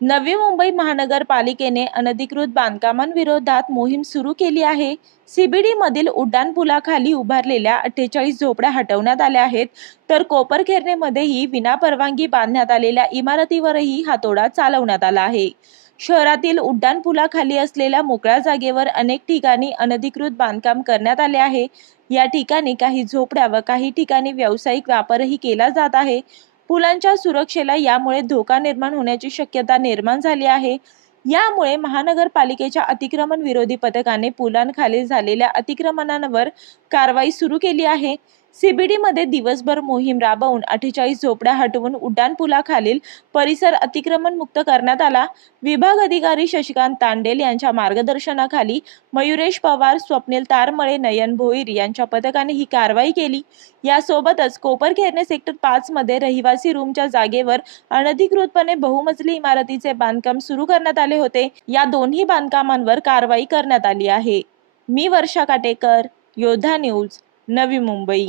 नवी मुंबई महानगरपालिकेने अनधिकृत बांधकामांविरोधात मोहीम सुरू केली आहे। सीबीडी मधील उड्डाणपुलाखाली उभारलेल्या 48 झोपड्या हटवण्यात आल्या आहेत, तर कोपरखैरनेमध्येही विनापरवानगी बांधण्यात आलेल्या इमारतीवरही हातोडा चालवण्यात आला आहे। शहरातील उड्डाणपुलाखाली असलेल्या मोकळ्या जागेवर अनेक ठिकाणी अनधिकृत बांधकाम करण्यात आले आहे। या ठिकाणी काही झोपड्या व काही ठिकाणी व्यावसायिक वापरही केला जात आहे। पुलांच्या सुरक्षेला यामुळे धोका निर्माण होण्याची शक्यता निर्माण झाली आहे। यामुळे महानगरपालिकेच्या अतिक्रमण विरोधी पथकाने पुलांखाली झालेल्या अतिक्रमणांवर कारवाई सुरू केली आहे। सीबीडी मध्ये दिवसभर मोहीम राबवून 48 झोपड्या हटवून उड्डाणपुलाखालील परिसर अतिक्रमण मुक्त करण्यात आला। विभाग अधिकारी शशिकांत तांडेल यांच्या मार्गदर्शनाखाली मयुरेश पवार, स्वप्नील तारमळे, नयन भोईर यांच्या पथकाने ही कारवाई केली। यासोबतच कोपरखैरणे सेक्टर 5 मध्ये रहिवासी रूमच्या जागेवर अनधिकृतपणे बहुमजली इमारतीचे बांधकाम सुरू करण्यात आले होते। या दोन्ही बांधकामांवर कारवाई करण्यात आली आहे। मी वर्षा काटेकर, योद्धा न्यूज, नवी मुंबई।